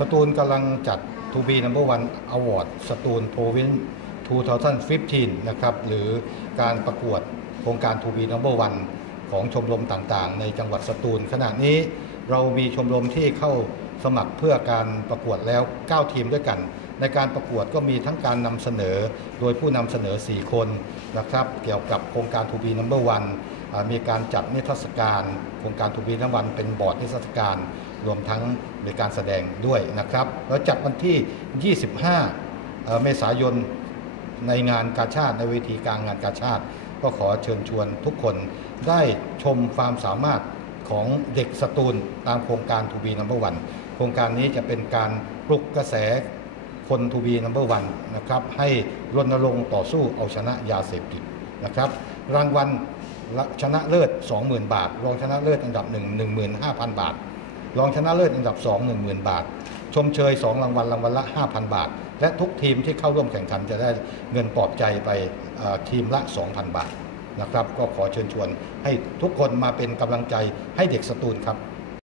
สตูลกำลังจัด To be number one award สตูล province 2015 นะครับ หรือการประกวดโครงการ To be number one ของชมรมต่างๆ ในจังหวัดสตูลขณะนี้ เรามีชมรมที่เข้าสมัครเพื่อการประกวดแล้ว 9 ทีมด้วยกัน ในการประกวดก็มีทั้งการนำเสนอ โดยผู้นำเสนอ 4 คนนะครับ เกี่ยวกับโครงการ To be number one อ่ามีการจัดนิทรรศการ โครงการ To be number one เป็นบอร์ดนิทรรศการ รวมทั้งมีการแสดงด้วยนะครับ แล้วจัดวันที่ 25 เมษายนในงานกาชาติในเวทีกลางงานกาชาติ ก็ขอเชิญชวนทุกคนได้ชมความสามารถ ของเด็กสตูลตามโครงการทูบีนัมเบอร์วันโครงการนี้จะเป็นการปลุกกระแสคนทูบีนัมเบอร์วันนะครับให้รณรงค์ต่อสู้เอาชนะยาเสพติดนะครับ รางวัลชนะเลิศ 20,000 บาท รองชนะเลิศอันดับ 1 15,000 บาท รองชนะเลิศอันดับ 2 10,000 บาท ชมเชย 2 รางวัลรางวัลละ 5,000 บาท และทุกทีมที่เข้าร่วมแข่งขันจะได้เงินปลอบใจไปทีมละ 2,000 บาท นะครับ ก็ขอเชิญชวนให้ทุกคนมาเป็นกำลังใจให้เด็กสตูลครับ